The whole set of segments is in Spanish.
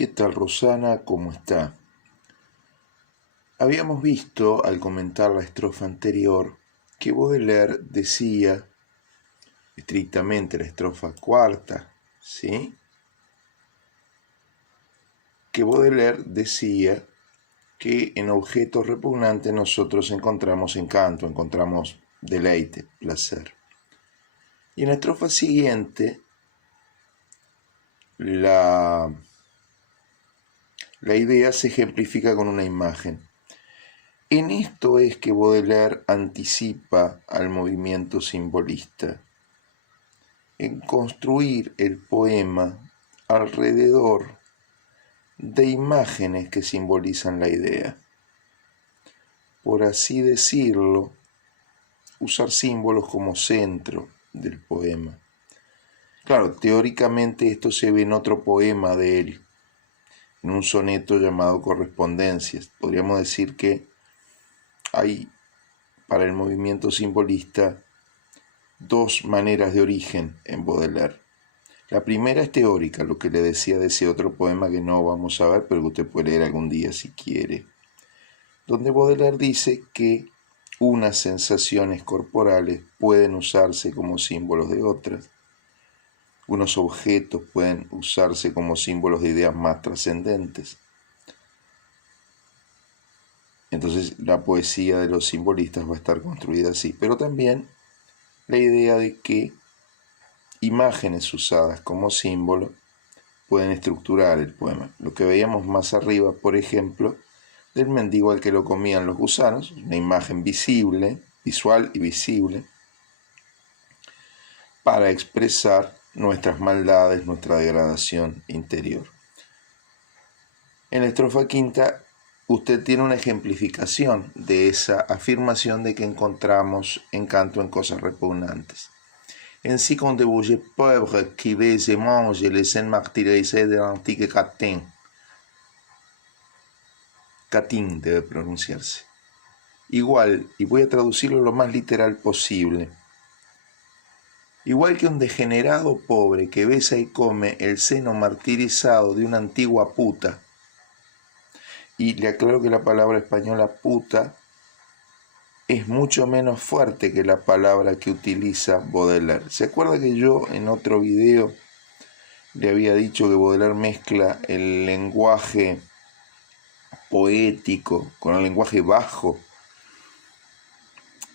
¿Qué tal, Rosana? ¿Cómo está? Habíamos visto, al comentar la estrofa anterior, que Baudelaire decía, estrictamente la estrofa cuarta, ¿sí? Que Baudelaire decía que en objetos repugnantes nosotros encontramos encanto, encontramos deleite, placer. Y en la estrofa siguiente, la idea se ejemplifica con una imagen. En esto es que Baudelaire anticipa al movimiento simbolista, en construir el poema alrededor de imágenes que simbolizan la idea. Por así decirlo, usar símbolos como centro del poema. Claro, teóricamente esto se ve en otro poema de él, en un soneto llamado Correspondencias. Podríamos decir que hay para el movimiento simbolista dos maneras de origen en Baudelaire. La primera es teórica, lo que le decía de ese otro poema que no vamos a ver, pero que usted puede leer algún día si quiere, donde Baudelaire dice que unas sensaciones corporales pueden usarse como símbolos de otras, unos objetos pueden usarse como símbolos de ideas más trascendentes. Entonces la poesía de los simbolistas va a estar construida así, pero también la idea de que imágenes usadas como símbolo pueden estructurar el poema. Lo que veíamos más arriba, por ejemplo, del mendigo al que lo comían los gusanos, una imagen visible, visual y visible, para expresar nuestras maldades, nuestra degradación interior. En la estrofa quinta, usted tiene una ejemplificación de esa afirmación de que encontramos encanto en cosas repugnantes. Ainsi qu'on débougeait pauvre qui vise et mange les scènes martyrisées de l'antique Catin. Catin debe pronunciarse. Igual, y voy a traducirlo lo más literal posible, igual que un degenerado pobre que besa y come el seno martirizado de una antigua puta. Y le aclaro que la palabra española puta es mucho menos fuerte que la palabra que utiliza Baudelaire. ¿Se acuerda que yo en otro video le había dicho que Baudelaire mezcla el lenguaje poético con el lenguaje bajo?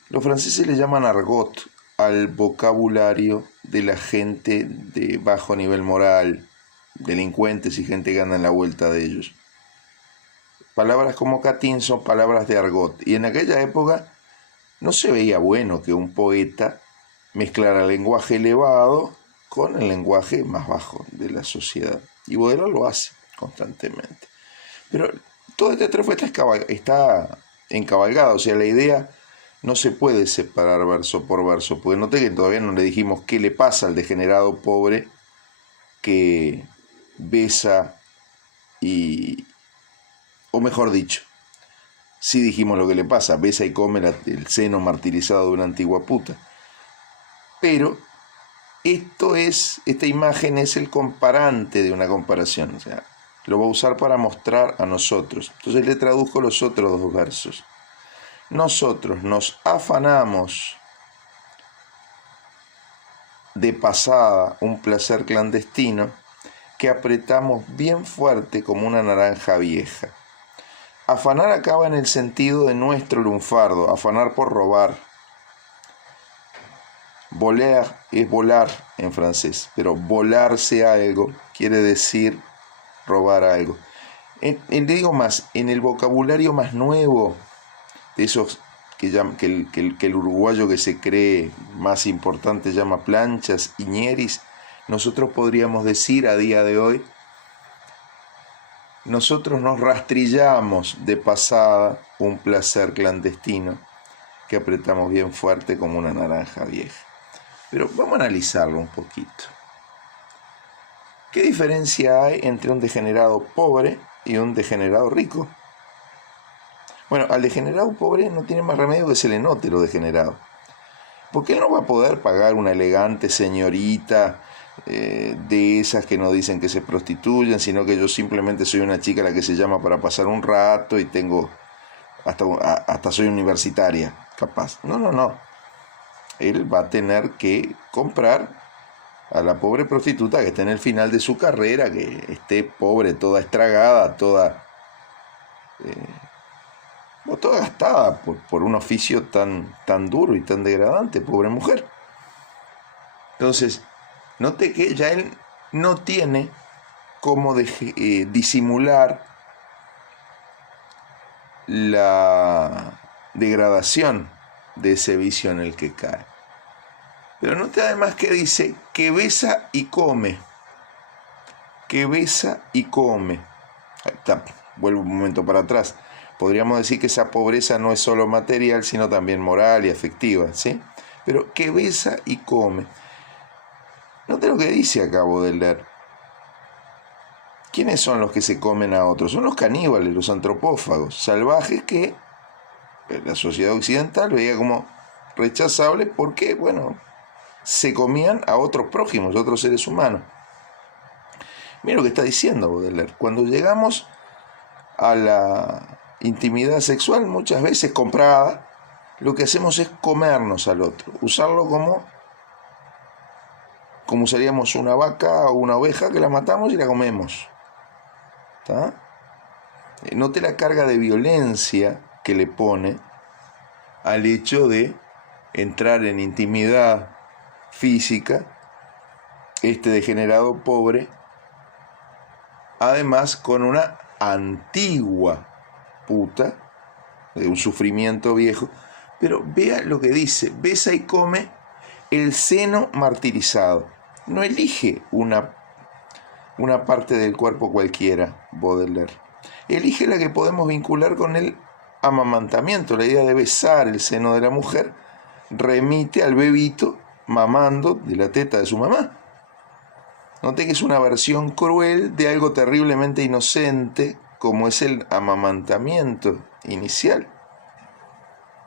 Los franceses le llaman argot al vocabulario de la gente de bajo nivel moral, delincuentes y gente que anda en la vuelta de ellos. Palabras como catín son palabras de argot, y en aquella época no se veía bueno que un poeta mezclara el lenguaje elevado con el lenguaje más bajo de la sociedad. Y Baudelaire lo hace constantemente. Pero toda esta estrofa está encabalgada, o sea, la idea no se puede separar verso por verso, porque noté que todavía no le dijimos qué le pasa al degenerado pobre que besa o mejor dicho, sí dijimos lo que le pasa, besa y come el seno martirizado de una antigua puta. Pero esta imagen es el comparante de una comparación, o sea, lo va a usar para mostrar a nosotros. Entonces le traduzco los otros dos versos. Nosotros nos afanamos de pasada un placer clandestino que apretamos bien fuerte como una naranja vieja. Afanar acaba en el sentido de nuestro lunfardo, afanar por robar. Voler es volar en francés, pero volarse algo quiere decir robar algo. Digo más, en el vocabulario más nuevo, de esos que el uruguayo que se cree más importante llama planchas y ñeris, nosotros podríamos decir a día de hoy, nosotros nos rastrillamos de pasada un placer clandestino que apretamos bien fuerte como una naranja vieja. Pero vamos a analizarlo un poquito. ¿Qué diferencia hay entre un degenerado pobre y un degenerado rico? Bueno, al degenerado pobre no tiene más remedio que se le note lo degenerado. Porque él no va a poder pagar una elegante señorita de esas que no dicen que se prostituyen, sino que yo simplemente soy una chica a la que se llama para pasar un rato y tengo hasta soy universitaria, capaz. No, no, no. Él va a tener que comprar a la pobre prostituta que esté en el final de su carrera, que esté pobre, toda estragada, toda gastada por un oficio tan duro y tan degradante, pobre mujer. Entonces, note que ya él no tiene cómo disimular la degradación de ese vicio en el que cae. Pero note además que dice que besa y come. Que besa y come. Ahí está, vuelvo un momento para atrás. Podríamos decir que esa pobreza no es solo material, sino también moral y afectiva, ¿sí? Pero que besa y come. Note lo que dice, acabo de leer. ¿Quiénes son los que se comen a otros? Son los caníbales, los antropófagos, salvajes que la sociedad occidental veía como rechazables porque, bueno, se comían a otros prójimos, a otros seres humanos. Mira lo que está diciendo Baudelaire. Cuando llegamos a la intimidad sexual, muchas veces comprada, lo que hacemos es comernos al otro, usarlo como usaríamos una vaca o una oveja que la matamos y la comemos. ¿Está? Note la carga de violencia que le pone al hecho de entrar en intimidad física este degenerado pobre, además con una antigua puta, de un sufrimiento viejo. Pero vea lo que dice: besa y come el seno martirizado. No elige una parte del cuerpo cualquiera, Baudelaire. Elige la que podemos vincular con el amamantamiento. La idea de besar el seno de la mujer remite al bebito mamando de la teta de su mamá. Note que es una versión cruel de algo terriblemente inocente como es el amamantamiento inicial.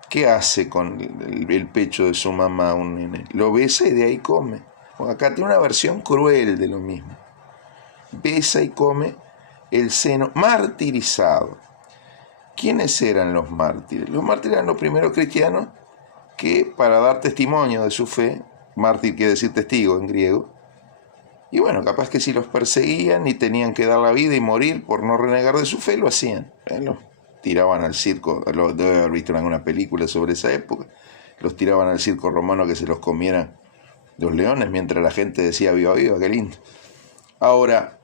¿Qué hace con el pecho de su mamá un nene? Lo besa y de ahí come. Bueno, acá tiene una versión cruel de lo mismo. Besa y come el seno martirizado. ¿Quiénes eran los mártires? Los mártires eran los primeros cristianos que, para dar testimonio de su fe, mártir quiere decir testigo en griego, y bueno, capaz que si los perseguían y tenían que dar la vida y morir por no renegar de su fe, lo hacían. Los tiraban al circo, lo debe haber visto en alguna película sobre esa época, los tiraban al circo romano que se los comieran los leones mientras la gente decía viva, viva, qué lindo. Ahora,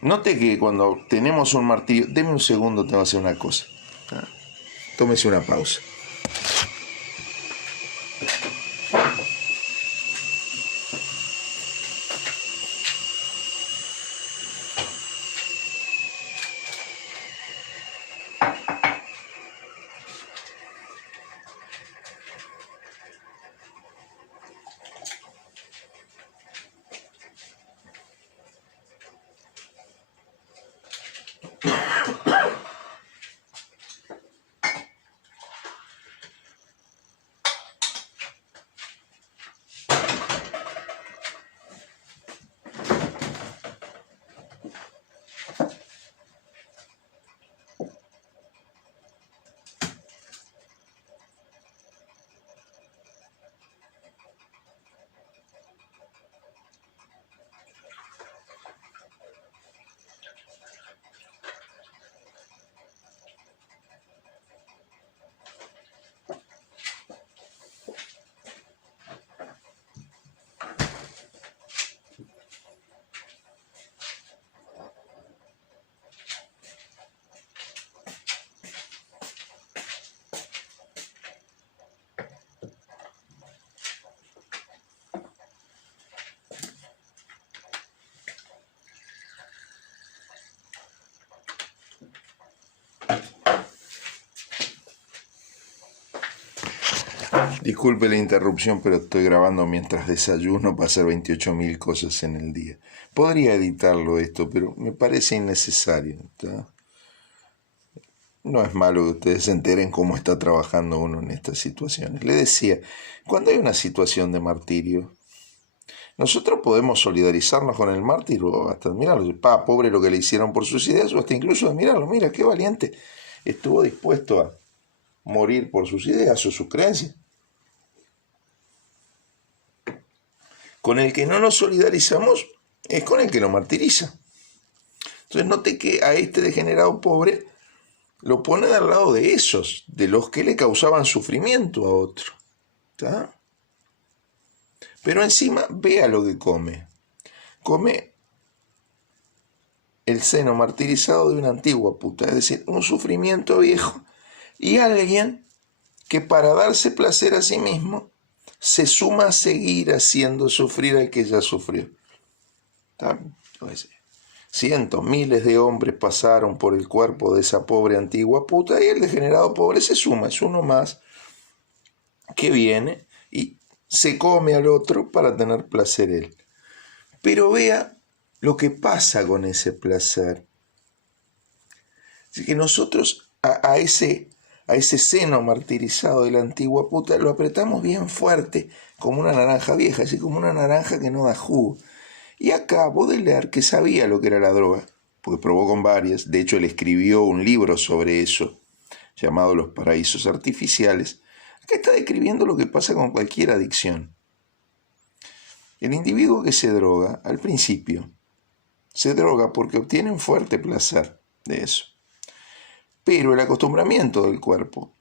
note que cuando tenemos un martirio, deme un segundo, tengo que hacer una cosa. Tómese una pausa. Disculpe la interrupción, pero estoy grabando mientras desayuno para hacer 28.000 cosas en el día. Podría editarlo esto, pero me parece innecesario. ¿Está? No es malo que ustedes se enteren cómo está trabajando uno en estas situaciones. Le decía, cuando hay una situación de martirio, Nosotros podemos solidarizarnos con el mártir o hasta admirarlo. Pobre lo que le hicieron por sus ideas, o hasta incluso admirarlo. Mira, qué valiente. Estuvo dispuesto a morir por sus ideas o sus creencias. Con el que no nos solidarizamos es con el que lo martiriza. Entonces note que a este degenerado pobre lo pone al lado de esos, de los que le causaban sufrimiento a otro. ¿Está? Pero encima vea lo que come. Come el seno martirizado de una antigua puta, es decir, un sufrimiento viejo y alguien que para darse placer a sí mismo se suma a seguir haciendo sufrir al que ya sufrió. ¿Está? Cientos, miles de hombres pasaron por el cuerpo de esa pobre antigua puta y el degenerado pobre se suma, es uno más que viene y se come al otro para tener placer él. Pero vea lo que pasa con ese placer. Así que nosotros a ese seno martirizado de la antigua puta lo apretamos bien fuerte, como una naranja vieja, así como una naranja que no da jugo. Y acá Baudelaire, que sabía lo que era la droga, porque probó con varias, de hecho él escribió un libro sobre eso, llamado Los paraísos artificiales, acá está describiendo lo que pasa con cualquier adicción. El individuo que se droga, al principio, se droga porque obtiene un fuerte placer de eso. Pero el acostumbramiento del cuerpo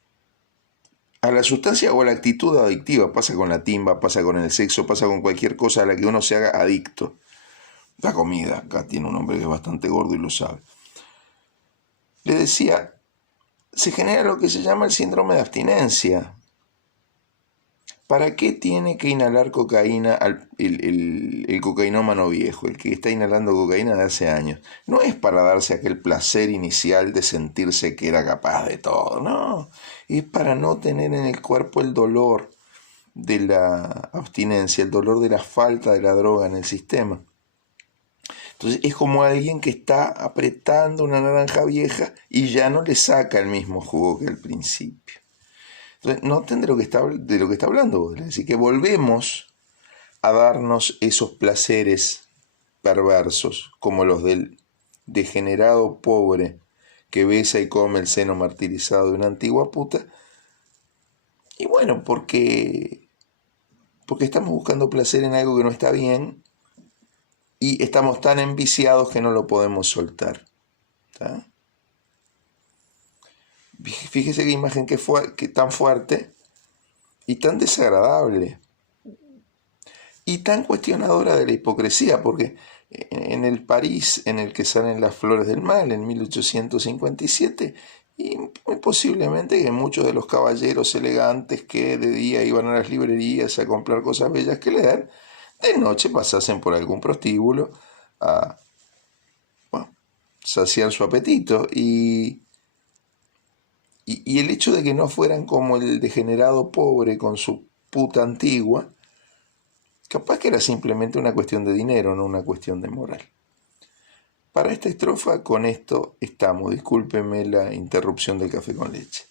a la sustancia o a la actitud adictiva, pasa con la timba, pasa con el sexo, pasa con cualquier cosa a la que uno se haga adicto. La comida, acá tiene un hombre que es bastante gordo y lo sabe. Le decía, se genera lo que se llama el síndrome de abstinencia. ¿Para qué tiene que inhalar cocaína el cocainómano viejo, el que está inhalando cocaína de hace años? No es para darse aquel placer inicial de sentirse que era capaz de todo, no. Es para no tener en el cuerpo el dolor de la abstinencia, el dolor de la falta de la droga en el sistema. Entonces es como alguien que está apretando una naranja vieja y ya no le saca el mismo jugo que al principio. Entonces noten de lo que está hablando. Es decir, que volvemos a darnos esos placeres perversos, como los del degenerado pobre que besa y come el seno martirizado de una antigua puta. Y bueno, porque estamos buscando placer en algo que no está bien y estamos tan enviciados que no lo podemos soltar. ¿Está? Fíjese qué imagen que tan fuerte y tan desagradable y tan cuestionadora de la hipocresía, porque en el París en el que salen las flores del mal en 1857, y muy posiblemente que muchos de los caballeros elegantes que de día iban a las librerías a comprar cosas bellas que leer, de noche pasasen por algún prostíbulo a saciar su apetito. Y el hecho de que no fueran como el degenerado pobre con su puta antigua, capaz que era simplemente una cuestión de dinero, no una cuestión de moral. Para esta estrofa, con esto estamos. Discúlpeme la interrupción del café con leche.